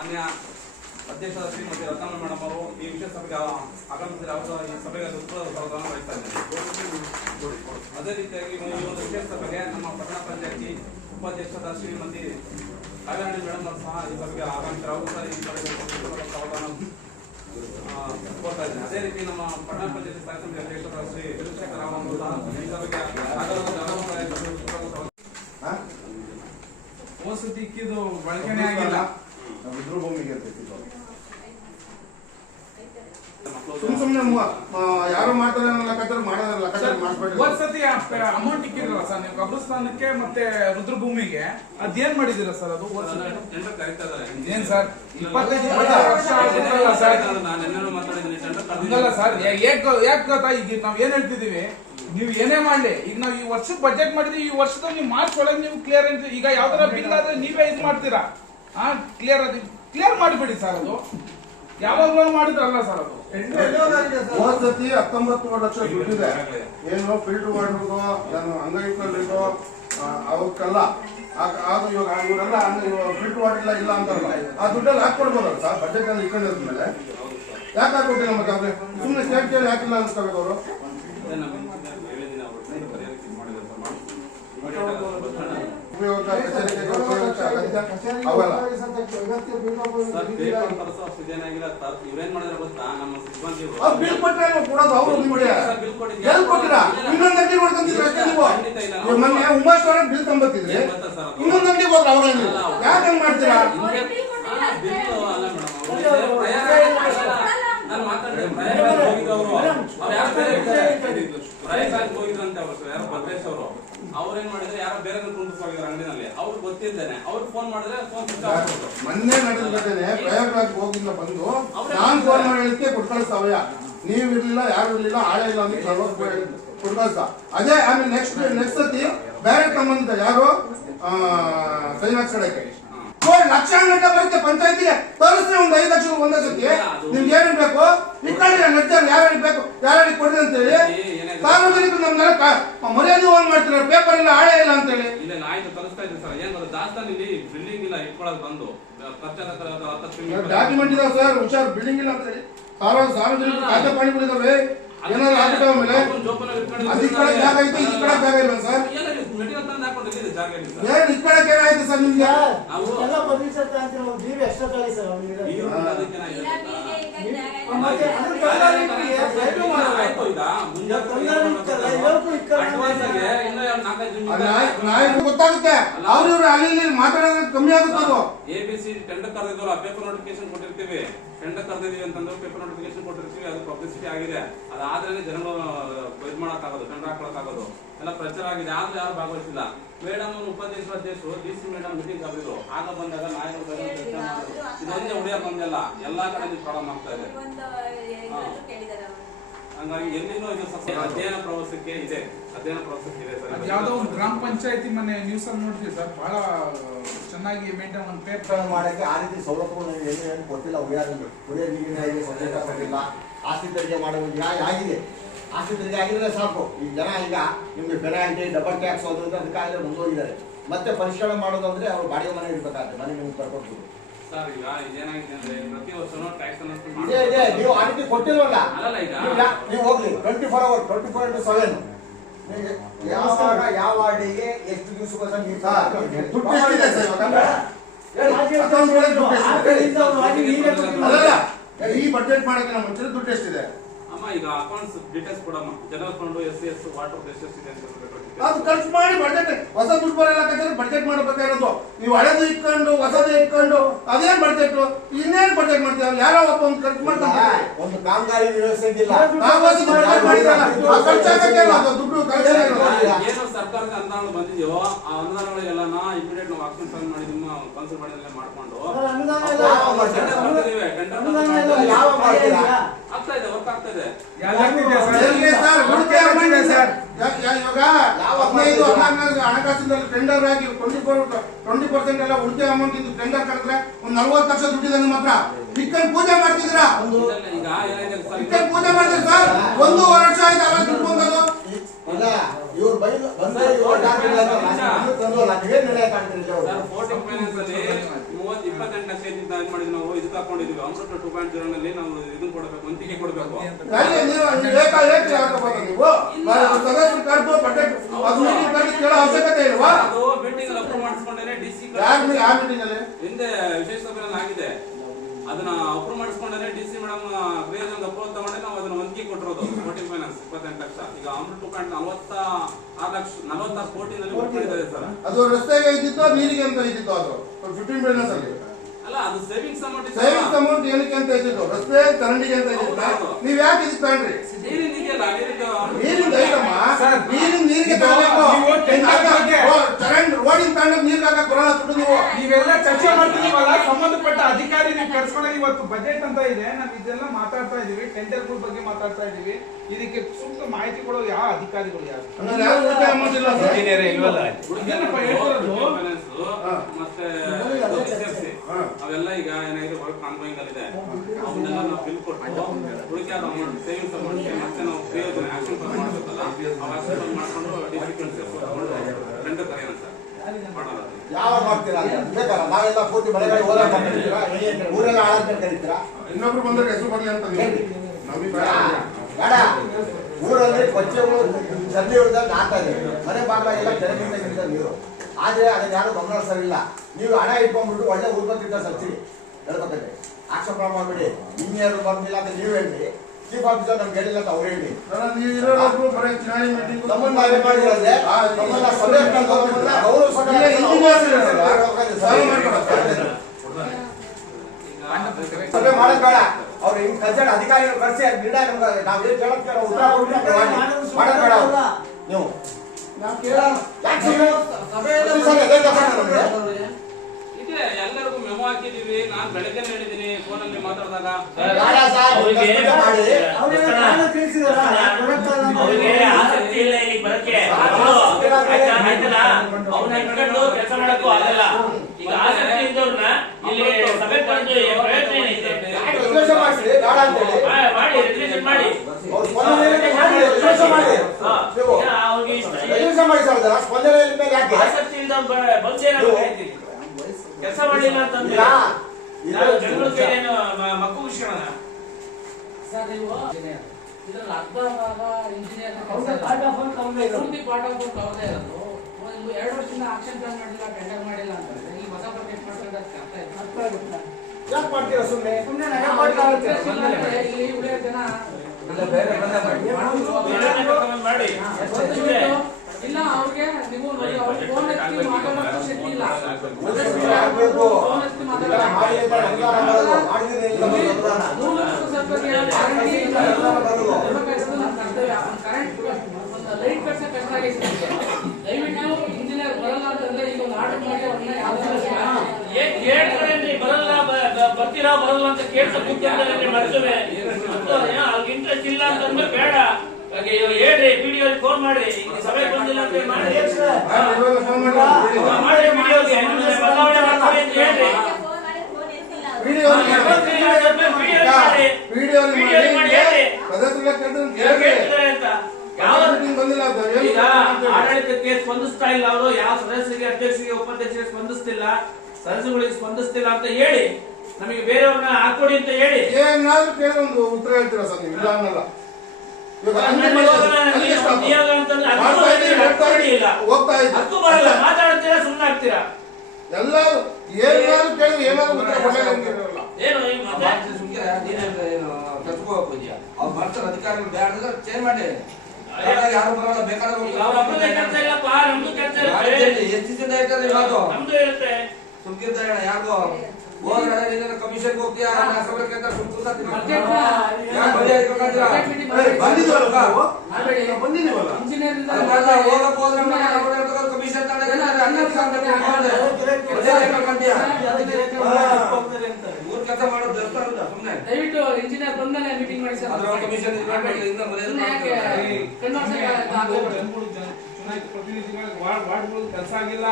ಮಾನ್ಯ ಅಧ್ಯಕ್ಷರಾದ ಶ್ರೀಮತಿ ರತ್ನಮ್ಮ ಮೇಡಮ್ ಅವರು ಈ ವಿಷಯ ಸಭೆಗೆ ಆಗಮಿಸಿದರೆ ಆಗಮಿಸಿದ ಅವರು ಈ ಸಭೆಗೆ ಉತ್ತರ ವಹಿಸ್ತಾ ಇದ್ದಾರೆ. ಅದೇ ರೀತಿಯಾಗಿ ಈ ಒಂದು ವಿಶೇಷ ಸಭೆಗೆ ನಮ್ಮ ಪಟ್ಟಣ ಪಂಚಾಯತಿ ಉಪಾಧ್ಯಕ್ಷರಾದ ಶ್ರೀಮತಿ ಕಾವ್ಯಾಣಿ ಮೇಡಮ್ ಅವರು ಸಹ ಈ ಸಭೆಗೆ ಆಗಮಿಸಿದ ಅವರು ಸಹ ಈ ಸಭೆಗೆ ಇದ್ದೇನೆ ಅದೇ ರೀತಿ ನಮ್ಮ ಪಟ್ಟಣ ಪಂಚಾಯತಿ ಸ್ಥಾಯಿ ಸಮಿತಿ ಅಧ್ಯಕ್ಷರಾದ ಶ್ರೀ ಚಂದ್ರಶೇಖರ ರಾವ್ ಅವರು ಸಹ ಈ ಸಭೆಗೆ ಆಗಮಿಸಿದ ಇಕ್ಕಿದ್ದು ಬಳಕೆನೇ ಆಗಿಲ್ಲ. ರುದ್ರ ಭೂಮಿಗೆ ಇರ್ತೈತಿ ಇದು. ಸುಮ್ ಸುಮ್ನೆ ಯಾರು ಮಾಡ್ತಾರೆ ಅನ್ನೋ ಲೆಕ್ಕಾಚಾರ ಮಾಡೋದ್ರ ಲೆಕ್ಕಾಚಾರ ಮಾಡ್ಬೇಡ್ರಿ ವಸತಿ ಅಮೌಂಟ್ ಇಕ್ಕಿದ್ರಲ್ಲ ಸರ್ ನೀವು ಕಬ್ರಸ್ಥಾನಕ್ಕೆ ಮತ್ತೆ ರುದ್ರಭೂಮಿಗೆ ಅದೇನ್ ಮಾಡಿದಿರ ಸರ್ ಅದು ಏನ್ ಸರ್? ಇಪ್ಪತ್ತೈದು ವರ್ಷ ಆಗಿದ್ರಲ್ಲ ಸರ್. ಹಂಗಲ್ಲ ಸರ್ ಯಾಕೆ ಯಾಕೆ ಗೊತ್ತಾ ಈಗ ನಾವ್ ಏನ್ ಹೇಳ್ತಿದೀವಿ ನೀವು ಏನೇ ಮಾಡ್ಲಿ ಈಗ ನಾವ್ ಈ ವರ್ಷದ ಬಜೆಟ್ ಮಾಡಿದ್ವಿ ಈ ವರ್ಷದ ನೀವು ಮಾರ್ಚ್ ಒಳಗೆ ನೀವು ಕ್ಲಿಯರ್ ಅಂತ ಈಗ ಯಾವ್ದಾರ ಬಿಲ್ ಆದ್ರೆ ನೀವೇ ಇದು ಮಾಡ್ತೀರಾ? ಆ ಕ್ಲಿಯರ್ ಅದು ಕ್ಲಿಯರ್ ಮಾಡಿಬಿಡಿ ಸರ್ ಅದು ಯಾವಾಗ್ಲೂ ಮಾಡಿದ್ರಲ್ಲ ಸರ್ ಅದು ಹೋದ್ ಸತಿ ಹತ್ತೊಂಬತ್ತು ಲಕ್ಷ ದುಡ್ಡಿದೆ ಏನು ಫಿಲ್ಟರ್ ಮಾಡಿರೋದು ಏನು ಅಂಗವಿಕಲರಿಗೋ ಅವಕ್ಕೆಲ್ಲ ಆಗ- ಇವಾಗ ಇವರೆಲ್ಲ ಫಿಲ್ಟರ್ ಮಾಡಿಲ್ಲ ಇಲ್ಲ ಅಂತಾರಲ್ಲ ಆ ದುಡ್ಡಲ್ಲಿ ಹಾಕೊಡ್ಬೋದಲ್ಲ ಸರ್ ಬಜೆಟ್ ಅಲ್ಲಿ ಇಟ್ಕೊಂಡಿದ್ಮೇಲೆ ಯಾಕೆ ಹಾಕೊಟ್ಟಿಲ್ಲ ಮತ್ತೆ ಸುಮ್ಮನೆ ಸ್ಟೇಟ್ ಕೇಳಿ ಹಾಕಿಲ್ಲ ಅನ್ಸ್ಕೋಬೇಕು ಅವರು ಉಪಯೋಗ ಅವೆಲ್ಲ. ಇವ್ರೇನ್ ಮಾಡಿದ್ರೆ ಗೊತ್ತಾ? ನಮ್ಮ ಸಿಬ್ಬಂದಿ ಬಿಲ್ ಕೊಡೋದು ಅವರು ನಿಮಗೆ? ಎಲ್ಲಿ ಕೊಟ್ಟಿರಾ ಇನ್ನೊಂದು ಅಂಗಡಿ ಹೊಡ್ಕೊಂತಿದ್ರೆ ಅಷ್ಟೇ ನೀವು? ಇವಾಗ ಮೊನ್ನೆ ಉಮಾಶ್ ಅವರ ಬಿಲ್ ತಂಬತ್ತಿದ್ರಿ? ಇನ್ನೊಂದು ಅಂಗಡಿಗೆ ಹೋದ್ರೆ ಅವ್ರ ಯಾಕೆ ಹಂಗ್ ಮಾಡ್ತೀರಾ? ಅವರು ಯಾರು ಹೋಗಿದ್ರಂತೆ ಅವರು ಯಾರು ಭದ್ರೇಶ್ ಅವರು. ಅವ್ರೇನ್ ಮಾಡಿದ್ರೆ? ಯಾರೋ ಬೇರೆ ಕುಂಡಿಸ್ ಹೋಗಿದ್ರು ಅಂಗಡಿನಲ್ಲಿ. ಅವ್ರು ಗೊತ್ತಿದ್ದೇನೆ ಅವ್ರು ಫೋನ್ ಮಾಡಿದ್ರೆ ಫೋನ್ ಸ್ವಿಚ್ ಆಫ್ ಮಾಡಿದ್ರು. ಮೊನ್ನೆ ನಡೆದ ಘಟನೆ ಪ್ರಯಾಗ್ರಾಜ್ ಹೋಗಿಲ್ಲ ಬಂದು ನಾನ್ ಫೋನ್ ಮಾಡಿ ಹೇಳಿದ್ಕೆ ಕೊಟ್ಟು ಕಳಿಸ್ತಾವಯ್ಯ ನೀವ್ ಇರ್ಲಿಲ್ಲ ಯಾರು ಇರ್ಲಿಲ್ಲ ಆಳೆ ಇಲ್ಲ ಅಂತ ನಲ್ವತ್ತು ರೂಪಾಯಿ ಕೊಟ್ಟು ಕಳಿಸ್ತಾ ಅದೇ ಆಮೇಲೆ ನೆಕ್ಸ್ಟ್ ನೆಕ್ಸ್ಟ್ ಸತಿ ಬೇರೆ ಸಂಬಂಧ ಯಾರು? ಸೈನಾಕ್ಸ್ ಕಡೆಗೆ. ನೋಡಿ ಲಕ್ಷ ಗಂಟೆ ಬರುತ್ತೆ ಪಂಚಾಯತಿಗೆ. ತೋರಿಸ್ರಿ ಒಂದು ಐದು ಲಕ್ಷ ಒಂದೇ ಸತಿ ನಿಮ್ಗೆ ಏನೇನ್ ಬೇಕು? ಇಟ್ಕೊಂಡ್ರಿ ನಡ್ಜಾರ್ ಯಾರ್ಯಾರಿಗೆ ಬೇಕು? ಯಾರಿಗೆ ಕೊಡ್ರಿ ಅಂತೇಳಿ? ಸಾರ್ವಜನಿಕರು ನಮ್ಗೆಲ್ಲ ಕಾ- ಮರ್ಯಾದೆ ಓನ್ ಮಾಡ್ತಾರೆ ಪೇಪರ್ ಇಲ್ಲ ಹಾಳೆ ಇಲ್ಲ ಅಂತೇಳಿ. ಇಲ್ಲ ತರಿಸ್ತಾ ಇದ್ದೀನಿ ಸರ್. ಏನ್ ಗೊತ್ತಾ ದಾಸ್ತಾನ್ ಬಿಲ್ಡಿಂಗ್ ಇಲ್ಲ ಇಟ್ಕೊಳ್ಳೋದು ಬಂದು. ಡಾಕ್ಯುಮೆಂಟ್ ಇದಾವೆ ಸರ್ ಹುಷಾರ್. ಬಿಲ್ಡಿಂಗ್ ಇಲ್ಲ ಅಂತ ಹೇಳಿ ಸಾರ್ವ ಸಾರ್ವಜನಿಕ ಖಾತೆ ಪಾಣಿಗಳಿದಾವೆ ಏನಾದ್ರು ಆಗ್ಬಿಟ್ಟಾವ ಆಮೇಲೆ ಅದ್ ಈ ಕಡೆ ಜಾಗ ಐತೆ ಈ ಕಡೆ ಜಾಗ ಇಲ್ಲ ಸರ್. ಏನ್ ಈ ಕಡೆ ಏನಾಯ್ತು ಸರ್ ನಿಮ್ಗೆ. ಎಲ್ಲ ಫರ್ನಿಚರ್ ತಗೊಂತೀರ ಒಂದು ಜೀವಿ ಎಕ್ಸ್ಟ್ರಾ ತಗೊಳ್ಳಿ ಸರ್ ಅವ್ನಿಗೆ? ಮತ್ತೆ ದಯವಿಟ್ಟು ನಾಯಕರು ಗೊತ್ತಾಗುತ್ತೆ. ಅವ್ರ ಇವ್ರು ಅಲ್ಲಿ ಇಲ್ಲಿ ಮಾತಾಡೋದ್ರೆ ಕಮ್ಮಿ ಆಗುತ್ತೆ ಅದು. ಎ ಬಿ ಸಿ ಟೆಂಡರ್ ಕರೆದಿದ್ದವ್ರು ಪೇಪರ್ ನೋಟಿಫಿಕೇಶನ್ ಕೊಟ್ಟಿರ್ತೀವಿ. ಟೆಂಡರ್ ಕರೆದಿದ್ದೀವಿ ಅಂತಂದ್ರೆ ಪೇಪರ್ ನೋಟಿಫಿಕೇಶನ್ ಕೊಟ್ಟಿರ್ತೀವಿ ಅದು ಪಬ್ಲಿಸಿಟಿ ಆಗಿದೆ. ಅದಾದ್ರೆ ಜನಗಳು ಇದು ಮಾಡೋಕ್ಕಾಗೋದು ಟೆಂಡರ್ ಹಾಕೊಳಕ್ಕಾಗೋದು. ಎಲ್ಲ ಪ್ರಚಾರ ಆಗಿದೆ ಆದ್ರೆ ಯಾರು ಭಾಗವಹಿಸಿಲ್ಲ. ಮೇಡಮ್ ಉಪಾಧ್ಯಕ್ಷರು ಅಧ್ಯಕ್ಷರು ಡಿ ಸಿ ಮೇಡಮ್ ಮೀಟಿಂಗ್ ಕರೆದಿದ್ರು. ಆಗ ಬಂದಾಗ ನಾಯಕರು. ಇದೊಂದೇ ಉಳಿಯೋಕೆ ಬಂದಿಲ್ಲ. ಎಲ್ಲಾ ಕಡೆ ಪ್ರಾಬ್ಲಮ್ ಆಗ್ತಾ ಇದೆ. ಹಂಗಾಗಿ ಎಲ್ಲಿನೂ ಇದು ಅಧ್ಯಯನ ಪ್ರವಾಸಕ್ಕೆ ಇದೆ. ಯಾವ್ದೋ ಒಂದು ಗ್ರಾಮ ಪಂಚಾಯತಿ ಮನೆ ನ್ಯೂಸ್ ಅಲ್ಲಿ ನೋಡ್ತೀವಿ ಸರ್. ಬಹಳ ಚೆನ್ನಾಗಿ ಮೇಂಟೈನ್ ಒಂದು ಪೇಪರ್ ಮಾಡಕ್ಕೆ ಆ ರೀತಿ ಸೌಲಭ್ಯಗಳು ಏನು ಏನು ಕೊಟ್ಟಿಲ್ಲ ಉಳಿಯಾರಿಗೆ ಕುಡಿಯೋ ನೀರಿನ ಇದೆ ಸ್ವಚ್ಛತೆ ಕೊಟ್ಟಿಲ್ಲ. ಆಸ್ತಿ ತೆರಿಗೆ ಮಾಡೋದು ಯಾ ಆಗಿದೆ. ಆಸ್ತಿ ತೆರಿಗೆ ಆಗಿದ್ರೆ ಸಾಕು. ಈ ಜನ ಈಗ ನಿಮ್ಗೆ ಪೆನಾಲ್ಟಿ ಡಬಲ್ ಟ್ಯಾಕ್ಸ್ ಅದು ಅದಕ್ಕಾಗಲೇ ಮುಂದೋಗಿದ್ದಾರೆ. ಮತ್ತೆ ಪರಿಷ್ಕರಣೆ ಮಾಡೋದು ಅಂದ್ರೆ ಅವ್ರು ಬಾಡಿಗೆ ಮನೆ ಇರ್ಬೇಕಾಗುತ್ತೆ. ಮನೆ ನಿಮ್ಗೆ ಕರ್ಕೊಂಡು ಸರ್ ಈಗ ಇದೇನಾಗಿದೆ ಅಂದ್ರೆ ಪ್ರತಿ ವರ್ಷನೂ ಟ್ಯಾಕ್ಸ್ ಅನ್ನು ಇದೇ ಇದೆ. ನೀವು ಆ ರೀತಿ ಕೊಟ್ಟಿಲ್ವಲ್ಲ ನೀವು ಹೋಗ್ಲಿ. Twenty four hour twenty four into seven ಯಾವಾಗ ಯಾವ ವಾರ್ಡಿಗೆ ಎಷ್ಟು ದಿವಸಕ್ಕೋಸ್ಕರ ನೀರು ದುಡ್ಡು ಎಷ್ಟಿದೆ ಸರ್ ಇವಾಗ? ಈ ಬಜೆಟ್ ಮಾಡಕ್ಕೆ ಮುಂಚೆ ದುಡ್ಡು ಎಷ್ಟಿದೆ? ಅಮ್ಮ ಈಗ ಅಕೌಂಟ್ಸ್ ಡೀಟೇಲ್ಸ್ ಕೊಡಮ್ಮ. General fund S C S water S ಇದೆ ಅಂತ. ಅದು ಖರ್ಚು ಮಾಡಿ ಬಡ್ಜೆಟ್ ಹೊಸ ದುಡ್ಡು ಬರಲ್ಲ ಬಡ್ಜೆಟ್ ಮಾಡಬೇಕಾಗಿರೋದು ನೀವು ಹಳೆದು ಇಟ್ಕೊಂಡು ಹೊಸದು ಇಟ್ಕೊಂಡು ಅದೇನ್ ಬಡ್ಜೆಟ್ ಇನ್ನೇನ್ ಬಡ್ಜೆಟ್ ಮಾಡ್ತೀವಿ ಯಾರೋ ಒಬ್ಬ ಒಂದು ಖರ್ಚು ಮಾಡ್ತಾರೆ ಒಂದು ಕಾಮಗಾರಿ ವ್ಯವಸ್ಥೆ ಇದ್ದಿಲ್ಲ ನಾವು ಹೊಸ ಬಡ್ಜೆಟ್ ಮಾಡಿದ್ರಲ್ಲ. ಆ ಖರ್ಚಾಗಕ್ಕೆಲ್ಲ ಅದು ದುಡ್ಡು ಖರ್ಚಾಗಿರೋದು ಏನು ಸರ್ಕಾರದ ಅನುದಾನ ಬಂದಿದೆಯೋ ಆ ಅನುದಾನಗಳಿಗೆಲ್ಲನ ಇಮಿಡಿಯೇಟ್ ನಾವು ಆಕ್ಷನ್ ಪ್ಲಾನ್ ಮಾಡಿ ನಿಮ್ಮ ಮಾಡ್ಕೊಂಡು? ಆಗ್ತಾ ಇದೆ ವರ್ಕ್ ಆಗ್ತಾ ಇದೆ. ಸರ್? ಇವಾಗ ಹದಿನೈದು? ಹದಿನಾಲ್ಕು ಹಣಕಾಸಿನಲ್ಲಿ ಟೆಂಡರ್ ಆಗಿ ಟ್ವೆಂಟಿ ಫೋರ್ ಟ್ವೆಂಟಿ ಪರ್ಸೆಂಟ್ ಎಲ್ಲ ಉಳಿಕೆ ಅಮೌಂಟ್ ಇದ್ದು ಟೆಂಡರ್ ಕರೆದ್ರೆ ಒಂದ್ ನಲ್ವತ್ತು ಲಕ್ಷ ದುಡ್ಡಿದೆ ನಿಮ್ಮ ಹತ್ರ. ಇಟ್ಕೊಂಡು ಪೂಜೆ ಮಾಡ್ತಿದ್ರ ಇಕ್ಕನ್ ಪೂಜೆ ಮಾಡ್ತೀರಿ ಸರ್? ಒಂದು ವರ್ಷ ಆಯ್ತು ಅವಾಗ ದುಡ್ಡು ಬಂದದು ಇಲ್ಲ ಇವ್ರು ಬೈದು ಬಂದ್ರೆ ಇವ್ರು ಡಾಕ್ಟರ್ ತಂದೋಲ್ಲ ನೀವೇನ್ ನಿರ್ಣಯ ಕಾಣ್ತೀರಿ ಇಲ್ಲಿ ಅವ್ರು? ಸರ್ ಫೋರ್ಟಿಂಗ್ ಫೈನಾನ್ಸ್ ಅಲ್ಲಿ ಮೂವತ್ತು ಇಪ್ಪತ್ತೆಂಟು ಲಕ್ಷ ಇದ್ದಿದ್ದು ಏನ್ ಮಾಡಿದ್ವಿ ನಾವು ಇದಕ್ಕೆ ಹಾಕೊಂಡಿದ್ವಿ ಅಮೃತ ಟೂ ಪಾಯಿಂಟ್ ಜೀರೋ ನಲ್ಲಿ ನಾವು ಇದನ್ನ ಕೊಡಬೇಕು ವಂತಿಗೆ ಕೊಡಬೇಕು. ಕೇಳೋ ಅವಶ್ಯಕತೆ ಇಲ್ವಾ? ಅದು ಮೀಟಿಂಗ್ ಅಪ್ರೂವ್ ಮಾಡಿಸ್ಕೊಂಡೇನೆ ಡಿ ಸಿ ಯಾರು ಆ ಮೀಟಿಂಗ್ ಅಲ್ಲಿ ಹಿಂದೆ ವಿಶೇಷ ಸಭೆಯಲ್ಲಿ ಆಗಿದೆ. ಅದನ್ನ ಅಪ್ರೂವ್ ಮಾಡಿಸ್ಕೊಂಡೇನೆ ಡಿ ಸಿ ಮೇಡಮ್ ಒಂದು ಅಪ್ರೂವ್ ತಗೊಂಡೆ ನಾವು ಅದನ್ನ ವಂತಿಗೆ ಕೊಟ್ಟಿರೋದು ಕೋಟಿ ಫೈನಾನ್ಸ್ ಇಪ್ಪತ್ತೆಂಟು ಲಕ್ಷ. ಈಗ ಅಮೃತ ಪಾಯಿಂಟ್ ನಲವತ್ತ ಆರು ಲಕ್ಷ ನಲವತ್ತಾರು ಕೋಟಿನಲ್ಲಿ ಮಾಡಿದ್ದಾರೆ ಸರ್. ಅದು ರಸ್ತೆಗೆ ಇದ್ದಿತ್ತು ನೀರಿಗೆ ಅಂತ ಇದ್ದಿತ್ತು ಅದು? ಫಿಫ್ಟೀನ್ ಬಿಲ್ಡರ್ಸ್ ಅಲ್ಲಿ. ಅಲ್ಲ ಅದು ಸೇವಿಂಗ್ಸ್ ಅಮೌಂಟ್ ಸೇವಿಂಗ್ಸ್ ಅಮೌಂಟ್ ಏನಕ್ಕೆ ಅಂತ ಇದ್ದಿತ್ತು? ರಸ್ತೆ ಚರಂಡಿಗೆ ಅಂತ ಇದ್ದಿತ್ತು? ನೀವ್ ಯಾಕೆ ತಗೊಂಡ್ರಿ ನೀರಿನ ಇದೆಯಲ್ಲ ನೀರಿದ್ದು ನೀರಿಂದ ಐತಮ್ಮ ಸರ್, ನೀರಿನ ನೀರಿಗೆ ಇದು ತಗೊಳ್ಬೇಕು ನೀವು ಟೆಂಡರ್ ಬಗ್ಗೆ- ಚರಂಡಿ ರೋಡಿನ ನೀರಿಗೆ ಹಾಕಕ್ ದುಡ್ಡು ನೀವು ನೀವೆಲ್ಲ ಚರ್ಚೆ ಮಾಡ್ತಿದೀವಲ್ಲ ಸಂಬಂಧಪಟ್ಟ ಅಧಿಕಾರಿ ನೀವು ಕರ್ಸ್ಕೊಂಡಾಗ ಇವತ್ತು ಬಜೆಟ್ ಅಂತ ಇದೆ. ನಾವು ಇದೆಲ್ಲ ಮಾತಾಡ್ತಾ ಇದೀವಿ. ಟೆಂಡರ್ ಬಗ್ಗೆ ಮಾತಾಡ್ತಾ ಇದೀವಿ. ಇದಕ್ಕೆ ಸೂಕ್ತ ಮಾಹಿತಿ ಕೊಡೋ ಯಾವ ಅಧಿಕಾರಿಗಳು ಯಾರು. ಮತ್ತೆ. ಅವೆಲ್ಲ ಈಗ ಏನಾಗಿದೆ ವರ್ಕ್ ಆನ್ಗೋಯಿಂಗ್ ಅಲ್ಲಿ ಇದೆ ಅವನ್ನೆಲ್ಲ ನಾವು ಬಿಲ್ ಕೊಟ್ಟು ಉಳಿತಾದ ಅಮೌಂಟ್ ಸೇವಿಂಗ್ಸ್ ಅಮೌಂಟ್ ಮತ್ತೆ ನಾವು ಪ್ರಯೋಜನ ಆಕ್ಷನ್ ಪ್ಲಾನ್ ಮಾಡಬೇಕಲ್ಲ. ಆ ಆಕ್ಷನ್ ಪ್ಲಾನ್ ಮಾಡ್ಕೊಂಡು ಡಿಸ್ಟ್ರಿಕ್ಟ್ ತಗೊಂಡು ಟೆಂಡರ್ ಕರೆಯೋಣ ಸರ್. ಯಾವಾಗ ಮಾಡ್ತೀರಾ ಬೇಕಲ್ಲ ನಾವೆಲ್ಲ ಪೂರ್ತಿ ಮನೆಗಳಿಗೆ ಹೋರಾಟ ಮಾಡ್ತೀರಾ ಊರೆಲ್ಲ ಹಾಳಾಗ್ತಾರೆ ಕರೀತೀರಾ ಇನ್ನೊಬ್ರು ಬಂದ್ರೆ ಹೆಸರು ಬರ್ಲಿ ಅಂತ ಹೇಳಿ. ಬೇಡ. ಊರಲ್ಲಿ ಕೊಚ್ಚೆಗಳು ಚಂದಿ ಹಿಡಿದಾಗ ಆಗ್ತಾ ಇದೆ ಮನೆ ಬಾಗ್ಲ ಎಲ್ಲ ಕೆಳಗಿಂದ ಹಿಡಿದ ನೀರು. ಆದ್ರೆ ಅದನ್ನ ಯಾರು ಗಮನ ನೀವು ಹಣ ಇಟ್ಕೊಂಡ್ಬಿಟ್ಟು ಒಳ್ಳೆ ಊರ್ಬತ್ತಿದ್ದ ಸಬ್ಸಿಡಿ ಹೇಳ್ಬೇಕಂದ್ರೆ ಆಕ್ಷೇಪ ಮಾಡ್ಬಿಡಿ. ಇನ್ನೇನು ಬಂದಿಲ್ಲ ಅಂತ ನೀವು ಹೇಳಿ ಚೀಫ್ ಆಫೀಸರ್ ನಮ್ಗೆ ಹೇಳಿಲ್ಲ ಅಂತ ಅವ್ರು ಹೇಳಿ. ನಮ್ಮನ್ನ ನಾವೇ ಮಾಡಿರೋದ್ರೆ ನಮ್ಮನ್ನ ಸಭೆ ಮಾಡೋದ್ ಬೇಡ. ಅವ್ರು ಹಿಂಗ್ ಕನ್ಸರ್ಟ್ ಅಧಿಕಾರಿಗಳು ಕರ್ಸಿ ನಿರ್ಣಯ ನಮ್ಗೆ ನಾವ್ ಏನ್ ಕೇಳೋ ಉತ್ತರ. ಮಾಡೋದ್ ಬೇಡ. ನೀವು. ಯಾಕೆ ಸಭೆ ನಮ್ಗೆ. ಮೆಮೊ ಹಾಕಿದೀವಿ ನಾನು ಬೆಳಗ್ಗೆ ಹೇಳಿದೀನಿ ಮಾತಾಡಿದಾಗ. ಅವ್ರಿಗೆ ತಿಳಿಸಿದಾರ? ಬರಕ್ಕಲ್ಲ ಅಂತ ಆಸಕ್ತಿ ಇಲ್ಲ ಇಲ್ಲಿ ಬರಕ್ಕೆ ಆಯ್ತಾ? ಆಯ್ತಲ್ಲ? ಅವ್ನ ಇಟ್ಕೊಂಡು ಕೆಲಸ ಮಾಡಕ್ಕೂ ಆಗಲ್ಲ. ಈಗ ಆಸಕ್ತಿ ಇದ್ದವ್ರನ್ನ ಇಲ್ಲಿ ಸಭೆ ಕರೆದು ಪ್ರಯತ್ನ ಏನೈತೆ ಮಾಡಿ ರಿಸರ್ವೇಶನ್ ಮಾಡಿ. ಅವ್ರಿಗೆ ರಿಸರ್ವೇಶನ್ ಮಾಡಿ ಸರ್ ಕೆಲಸ ಮಾಡಿಲ್ಲ ಅಂತಂದ್ರೆ? ನಾವು ಬೆಂಗಳೂರು ಕೈಲೇನು ಮಕ್ಕಳು ವಿಷಯನ ಸರ್ ನೀವು ಇದ್ರಲ್ಲಿ ಅರ್ಧ ಭಾಗ ಇಂಜಿನಿಯರ್ ಇರೋದು. ಪಾರ್ಟ್ ಆಫ್ ಇರೋದು. ಒಂದು ಎರಡು ವರ್ಷದಿಂದ ಆಕ್ಷನ್ ಪ್ಲಾನ್ ಮಾಡಿಲ್ಲ ಟೆಂಡರ್ ಮಾಡಿಲ್ಲ ಅಂತಂದ್ರೆ ಈ ಹೊಸ ಪ್ರೊಜೆಕ್ಟ್ ಮಾಡ್ಕೊಂಡು ಅದಕ್ಕೆ ಅರ್ಥ ಇಲ್ಲ. ಅರ್ಥ ಆಗುತ್ತಾ? ಯಾಕೆ ಮಾಡ್ತೀರಾ ಸುಮ್ಮನೆ ಸುಮ್ಮನೆ ಇಲ್ಲಿ ಉಳಿಯೋ ಜನ ಮಾಡಿ. ಅವ್ರಿಗೆ ಇದೆಲ್ಲ ಮಾಡಿ. ಮಾಡಿದ್ರೆ ಇಲ್ಲ ನಮ್ಗೆ ಇಂಜಿನಿಯರ್ ಬರಲ್ಲ ಅಂತಂದ್ರೆ ಈಗ ಒಂದು ಆರ್ಡರ್ ಮಾಡಿ ಅವ್ರನ್ನ ಕೇಳ್ತಾರೆ ಬರಲ್ಲ ಬರ್ತೀರಾ ಬರಲ್ಲ ಅಂತ ಕೇಳ್ತಾ ಕೂತ್ಕೊಂಡ್ರೆ ಮಾಡ್ತೇವೆ ಅವ್ರಿಗೆ ಇಂಟ್ರೆಸ್ಟ್ ಇಲ್ಲ ಅಂತಂದ್ರೆ ಬೇಡ. ಹೇಳ್ರಿ ಫೋನ್ ಮಾಡಿ ಈಗ ಸಭೆ ಬಂದಿಲ್ಲ ಅಂತ ಮಾಡಿ ಮಾಡಿ. ವಿಡಿಯೋಗೆ ಬದಲಾವಣೆ ಮಾಡ್ತಾರೆ ಅಂತ ಹೇಳ್ರಿ. ವಿಡಿಯೋ ವಿಡಿಯೋ ಮಾಡಿ. ಸದಸ್ಯರ ಕೇಳಿದ್ರೆ ಅಂತ? ಯಾವ ಬಂದಿಲ್ಲ ಈಗ ಅಂತ ಹೇಳಿ. ಆಡಳಿತಕ್ಕೆ ಸ್ಪಂದಿಸ್ತಾ ಇಲ್ಲ ಅವರು. ಯಾವ ಸದಸ್ಯರಿಗೆ ಅಧ್ಯಕ್ಷರಿಗೆ ಉಪಾಧ್ಯಕ್ಷರಿಗೆ ಸ್ಪಂದಿಸ್ತಿಲ್ಲ? ಸದಸ್ಯಗಳಿಗೆ ಸ್ಪಂದಿಸ್ತಿಲ್ಲ ಅಂತ ಹೇಳಿ. ನಮಗೆ ಬೇರೆಯವ್ರನ್ನ ಹಾಕೊಡಿ ಅಂತ ಹೇಳಿ. ಏನಾದ್ರೂ ಕೇಳಿ ಒಂದು ಉತ್ತರ ಹೇಳ್ತೀರಾ ಸರ್ ನೀವು? ಇಲ್ಲ ಅನ್ನಲ್ಲ. ಹೋಗ್ತಾ ಮಾತಾಡ್ತೀರಾ ಸುಮ್ಮನೆ ಆಗ್ತೀರಾ? ಎಲ್ಲರೂ ಏನಾದ್ರು ಕೇಳಿದ್ರೆ ಏನಾದ್ರು ಉತ್ತರ ಕೊಡಲ್ಲ ಅಂತಿರಲ್ಲ ಏನು ಈಗ ಮತ್ತೆ? ಅವ್ರು ಬರ್ತಾರೆ ಅಧಿಕಾರಿಗಳು ಬೇಡ ಚೇಂಜ್ ಮಾಡಿ. ಯಾರು ಬರಲ್ಲ ಬೇಕಾದ್ರೆ ಎಷ್ಟು ದಿನ ಇರ್ತದೆ ಇರೋದು? ನಮ್ದು ಇರುತ್ತೆ. ಸುಮ್ಕಿರ್ತ ಯಾಕೋ ಹೋದ್ರೆ ಕಮಿಷನ್ ಹೋಗ್ತೀಯಾ? ದಯವಿಟ್ಟು ಇಂಜಿನಿಯರ್ ಬಂದ್ಮೇಲೆ ಮೀಟಿಂಗ್ ಮಾಡಿ ಸರ್. ಕಮಿಷನ್ ಕೆಲಸ ಆಗಿಲ್ಲ.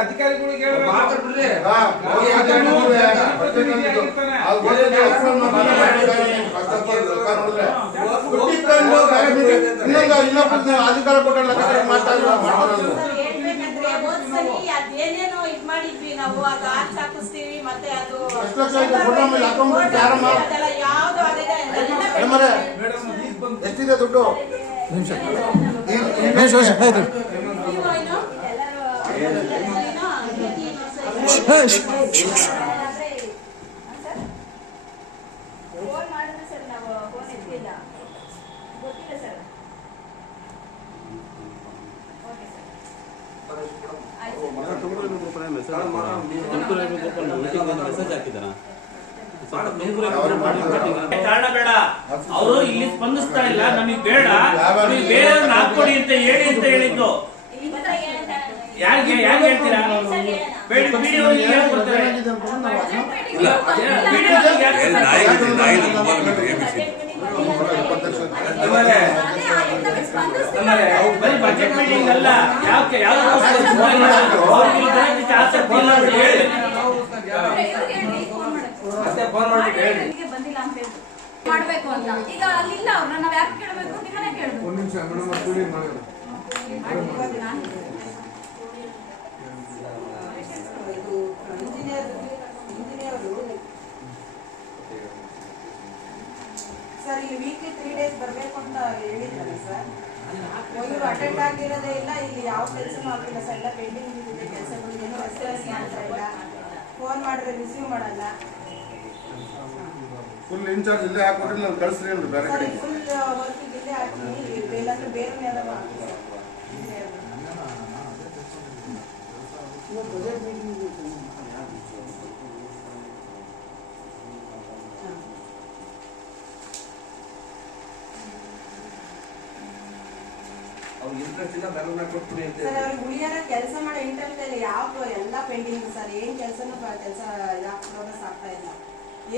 ಅಧಿಕಾರಿಗಳಿಗೆ ಅಧಿಕಾರ ಕೊಟ್ಟ ಲೆಕ್ಕಾಚಾರ ಮಾಡ್ತಾ ಇಲ್ಲ ಮಾಡ್ತಾ ಇಲ್ಲ. ಹೇಳ್ಬೇಕಂದ್ರೆ ಹೋದ್ ಸಲಿ ಅದೇನೇನೋ ಇದ್ ಮಾಡಿದ್ವಿ ನಾವು. ಅದು ಮತ್ತೆ ಅದು ಎಷ್ಟು ಲಕ್ಷ ಆಯ್ತು? ಫೋಟೋ ಮೇಲೆ account ಬಿಟ್ಟು ಯಾರಮ್ಮ? ಅದೆಲ್ಲ ಯಾವ್ದು ಆಗಿದೆ? ಅದೆಲ್ಲ ಮೇಡಮರೇ, ಎಷ್ಟಿದೆ ದುಡ್ಡು ನೀವು ಏನು? ಫೋನ್ ಮಾಡಿದ್ರೆ ಸರ್ ನಾವು ಫೋನ್ ಎತ್ತಿಲ್ಲ ಗೊತ್ತಿಲ್ಲ ಸರ್ ಓಕೆ ಸರ್ ಆಯ್ತು ಕಾರಣ ಬೇಡ ಅವರು ಇಲ್ಲಿ ಸ್ಪಂದಿಸ್ತಾ ಇಲ್ಲ ನಮಗೆ ಬೇಡ ನಮಗೆ ಬೇರೆ ಹಾಕೊಡಿ ಅಂತ ಹೇಳಿ ಅಂತ ಹೇಳಿದ್ದು ಇಲ್ಲಿ ಮಾತ್ರ ಏನಂತ ಯಾರಿಗೆ ಯಾರು ಹೇಳ್ತೀರಾ ಬೇಡ ಹೇಳಿ ನಾವು ಅದನ್ನ ಇಲ್ಲ ಬರೀ ಬಜೆಟ್ ಮೀಟಿಂಗ್ ಅಲ್ಲ ಯಾಕೆ ಯಾವ ಆಸಕ್ತಿ ಇಲ್ಲ ಅಂತ ಹೇಳಿ ಬಂದಿಲ್ಲ ಅಂತ ಹೇಳಿ ಮಾಡ್ಬೇಕು ಅಂತ ಈಗ ಅಲ್ಲಿಲ್ಲ ಅವ್ರನ್ನ ನಾವ್ ಯಾಕೆ ಕೇಳಬೇಕು ನಿಮ್ಮನೆ ಕೇಳಬೇಕು ಒಂದು ನಿಮಿಷ ಮೇಡಮ್ ಕೂಲಿ ಮಾಡಿ ಸರ್ ಇಲ್ಲಿ ವೀಕ್ಲಿ ತ್ರೀ ಡೇಸ್ ಬರಬೇಕು ಅಂತ ಹೇಳಿದ್ದಾರೆ ಸರ್ ಇವರು ಅಟೆಂಡ್ ಆಗಿರೋದೇ ಇಲ್ಲ ಇಲ್ಲಿ ಯಾವ ಕೆಲಸನೂ ಆಗಿಲ್ಲ ಸರ್ ಎಲ್ಲ ಪೆಂಡಿಂಗ್ ಇದೆ ಕೆಲಸಗಳು ಏನು ರೆಸ್ಪಾನ್ಸ್ ಮಾಡ್ತಾ ಇಲ್ಲ. ಫೋನ್ ಮಾಡಿದ್ರೆ ರಿಸೀವ್ ಮಾಡಲ್ಲ. ಫುಲ್ ಇನ್ಚಾರ್ಜ್ ಇಲ್ಲೇ ಹಾಕೊಟ್ರೆ ನಾನು ಕಳಿಸ್ರಿ ಅಂದ್ರೆ ಬೇರೆ ಕಡೆ ಫುಲ್ ವರ್ಕ್ ಇಲ್ಲೇ ಹಾಕಿ ಇಲ್ಲಾಂದ್ರೆ ಬೇರೆ ಯಾವ್ದಾವ ಹಾಕಿ ಸರ್ ಬಜೆಟ್ ಮೀಟಿಂಗ್ ಅವ್ರಿಗೆ ಇಂಟ್ರೆಸ್ಟ್ ಇಲ್ಲ ಬೇರೆ ಕೊಟ್ಬಿಡಿ ಅಂತ ಸರ್ ಅವ್ರಿಗೆ ಉಳಿಯಾರ ಕೆಲಸ ಮಾಡೋ ಇಂಟ್ರೆಸ್ಟ್ ಇಲ್ಲ ಯಾವ ಎಲ್ಲ ಪೆಂಡಿಂಗ್ ಸರ್ ಏನ್ ಕೆಲಸನೂ ಕೆಲಸ ಪ್ರೋಗ್ರೆಸ್ ಆಗ್ತಾ ಇಲ್ಲ.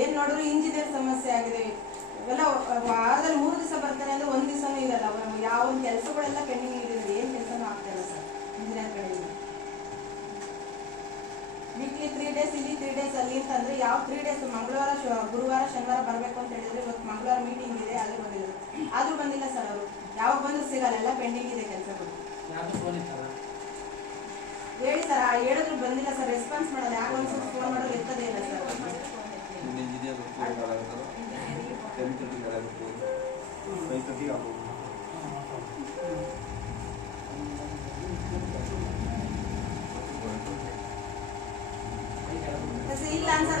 ಏನ್ ನೋಡಿದ್ರು ಇಂಜಿನಿಯರ್ ಸಮಸ್ಯೆ ಆಗಿದೆ. ಇವೆಲ್ಲ ವಾರದಲ್ಲಿ ಮೂರು ದಿವಸ ಬರ್ತಾರೆ ಅಂದ್ರೆ ಒಂದ್ ದಿವಸನೂ ಇರಲ್ಲ. ಯಾವ ಒಂದು ಕೆಲಸಗಳೆಲ್ಲ ಪೆಂಡಿಂಗ್ ಇದೆ ಏನ್ ಕೆಲಸನೂ ಆಗ್ತಾ ಇಲ್ಲ ಸರ್ ಇಂಜಿನಿಯರ್ ಕಡೆಯಿಂದ. ತ್ರೀ ಡೇಸ್ ಇಲ್ಲಿ ತ್ರೀ ಡೇಸ್ ಅಲ್ಲಿ ಅಂತಂದ್ರೆ ಯಾವ ತ್ರೀ ಡೇಸ್ ಮಂಗಳವಾರ ಗುರುವಾರ ಶನಿವಾರ ಬರಬೇಕು ಅಂತ ಹೇಳಿದ್ರೆ ಇವತ್ತು ಮಂಗಳವಾರ ಮೀಟಿಂಗ್ ಇದೆ ಅಲ್ಲಿ ಬಂದಿಲ್ಲ. ಆದ್ರೂ ಬಂದಿಲ್ಲ ಸರ್ ಅವರು. ಯಾವಾಗ ಬಂದ್ರು ಸಿಗಲ್ಲ ಎಲ್ಲ ಪೆಂಡಿಂಗ್ ಇದೆ ಕೆಲಸಗಳು ಹೇಳಿ ಸರ್ ಹೇಳಿದ್ರು ಬಂದಿಲ್ಲ ಸರ್ ರೆಸ್ಪಾನ್ಸ್ ಮಾಡಲ್ಲ. ಯಾವಾಗ ಒಂದ್ಸಲ ಫೋನ್ ಮಾಡೋದು ಎತ್ತದೇ ಇಲ್ಲ ಸರ್ ಇಂಜಿನಿಯರ್ ಮತ್ತೆ ಇಲ್ಲ ಆನ್ಸರ್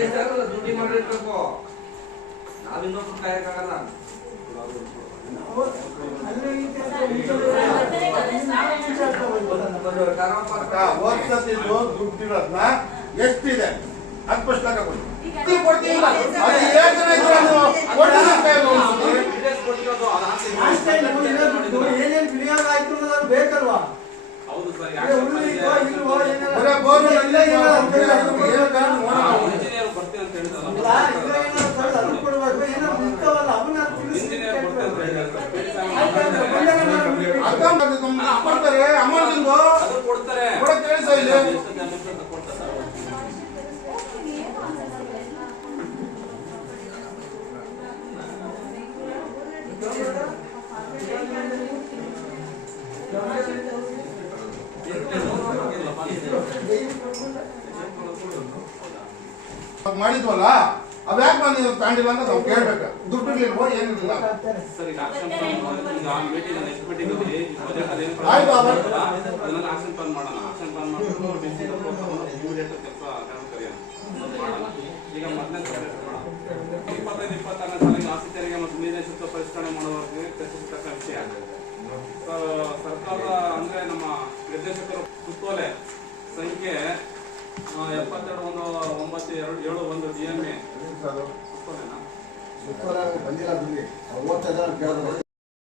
ಅಂತ ಹೇಳಿ ನಾವಿನ್ನೊಬ್ರು ಕಾಯಕ್ಕಾಗಲ್ಲ. ಕೊಟ್ಟಿರೋದು ಅದು ಹಾಕಿ ಲಾಸ್ಟ್ ಟೈಮ್ ಏನೇನು ವಿನಿಯೋಗ ಆಯ್ತು ಅನ್ನೋದು ಬೇಕಲ್ವಾ ಹೌದು ಸರ್ ನಮ್ಗೆ ಕೊಡ್ತಾರೆ. ಅಮೌಂಟ್ ಕೊಡಕ್ಕೆ ಹೇಳಿ ಸರ್ ಇಲ್ಲಿ ಇಮಿಡಿಯೇಟ್ ಕೆಲಸ ನಾವು ಮಾಡೋಣ ದುಡ್ಡು ಇರ್ಲಿಲ್ವ ಏನಿಲ್ಲ ಮಾಡೋಣ. ಇಪ್ಪತ್ತೈದು ಇಪ್ಪತ್ತಾರನೇ ಸಾಲಿಗೆ ಆಸ್ತಿ ತೆರಿಗೆ ಮತ್ತು ಮೀನಿನ ಶುದ್ಧ ಪರಿಷ್ಕರಣೆ ಮಾಡುವವರಿಗೆ ಚರ್ಚಿಸತಕ್ಕ ವಿಷಯ ಸರ್ಕಾರದ ಅಂದ್ರೆ ನಮ್ಮ ನಿರ್ದೇಶಕರು ಸುತ್ತೋಲೆ ಸಂಖ್ಯೆ ಎಪ್ಪತ್ತೆರಡು ಒಂದು ಒಂಬತ್ತು ಎರಡು ಏಳು ಒಂದು ಡಿ ಎಂ ಎ ಬಂದಿಲ್ಲ ಅದ್ರಲ್ಲಿ ಓದ್ತಾ ಇದ್ದಾರೆ